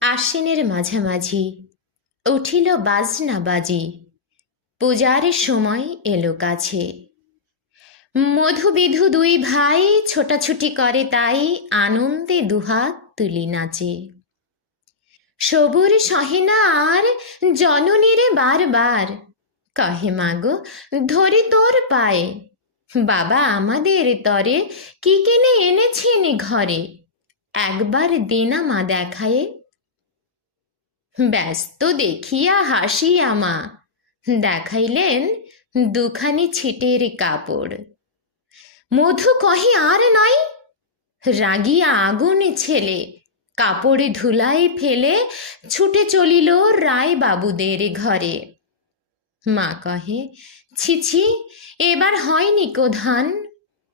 আশ্বিনের মাঝামাঝি। উঠিল বাজনা বাজি। পূজার সময় এলো কাছে। মধুবিধু দুই ভাই ছোটাছুটি করে তাই আনন্দে দুহাত তুলি নাচে। সবুর সহেনা আর জননীরে বারবার। কহে, মাগো, ধরি তোর পায়ে। বাবা আমাদের তরে কি কিনে এনেছেন ঘরে? একবার দেনা মা দেখায়ে ব্যস্ত দেখিয়া হাসিয়া মা দেখাইলেন দুখানি ছিটের কাপড়। মধু কহে, আর নাই? রাগিয়া আগুন ছেলে, কাপড়ে ধুলাই ফেলে ছুটে চলিল রায় বাবুদের ঘরে। মা কহে, ছি ছি, এবার হয়নি কো ধান?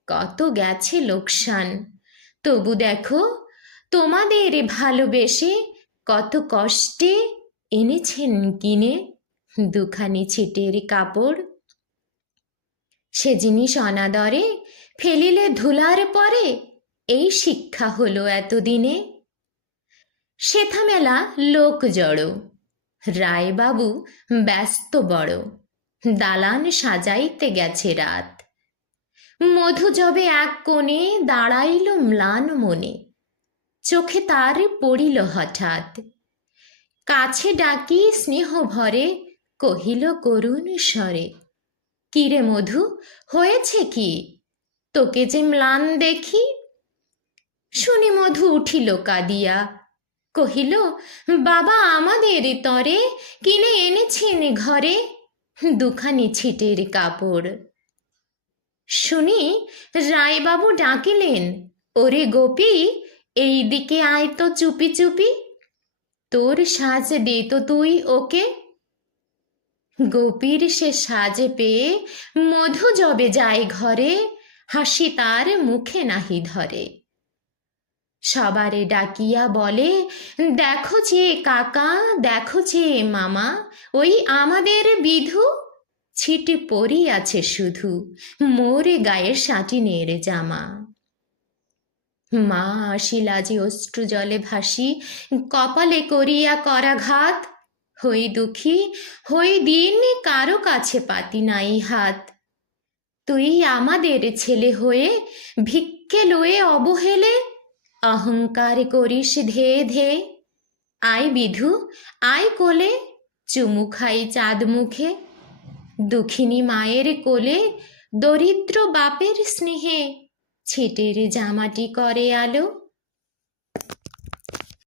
কত গেছে লোকসান? তবু দেখো, তোমাদের ভালোবেসে কত কষ্টে এনেছেন কিনে? দুখানি ছিটের কাপড়। সে জিনিস অনাদরে ফেলিলে ধুলার পরে এই শিক্ষা হলো এতদিনে। মেলা লোক জড়ো, রায়বাবু ব্যস্ত বড়, দালান সাজাইতে গেছে রাত। মধু যবে এক কোণে দাঁড়াইল ম্লান মনে চোখে তার পড়িল হঠাৎ। কাছে ডাকি স্নেহ ভরে, কহিল, করুণ স্বরে কিরে মধু, হয়েছে কি? তোকে যে ম্লান দেখি? শুনি মধু, উঠিল কাঁদিয়া, কহিল, বাবা আমাদের তরে কিনে এনেছেন ঘরে দুখানি ছিটের কাপড়। শুনি, রায়বাবু ডাকিলেন, ওরে গোপী এই দিকে আয় তো চুপি চুপি। তোর সাজ দে তো তুই ওকে। গোপীর সে সাজ পেয়ে মধু জবে যায় ঘরে, হাসি তার মুখে নাহি ধরে। সবারে ডাকিয়া বলে, দেখো যে কাকা, দেখো যে মামা, ওই আমাদের বিধু? ছিটে আছে শুধু, মোরে গায়ে সাটিনের জামা। মা আসিলা যে অশ্রু জলে ভাসি, কপালে করিয়া করাঘাত। হই দুঃখী, হই দিন, কারও কাছে পাতি নাই হাত। তুই আমাদের ছেলে হয়ে, ভিক্ষে লয়ে অবহেলে, অহংকার করিস ধে ধে। আয় বিধু, আয় কোলে, চুমু খাই চাঁদ মুখে। দুঃখিনী মায়ের কোলে, দরিদ্র বাপের স্নেহে। ছিটের জামাটি করে আলো।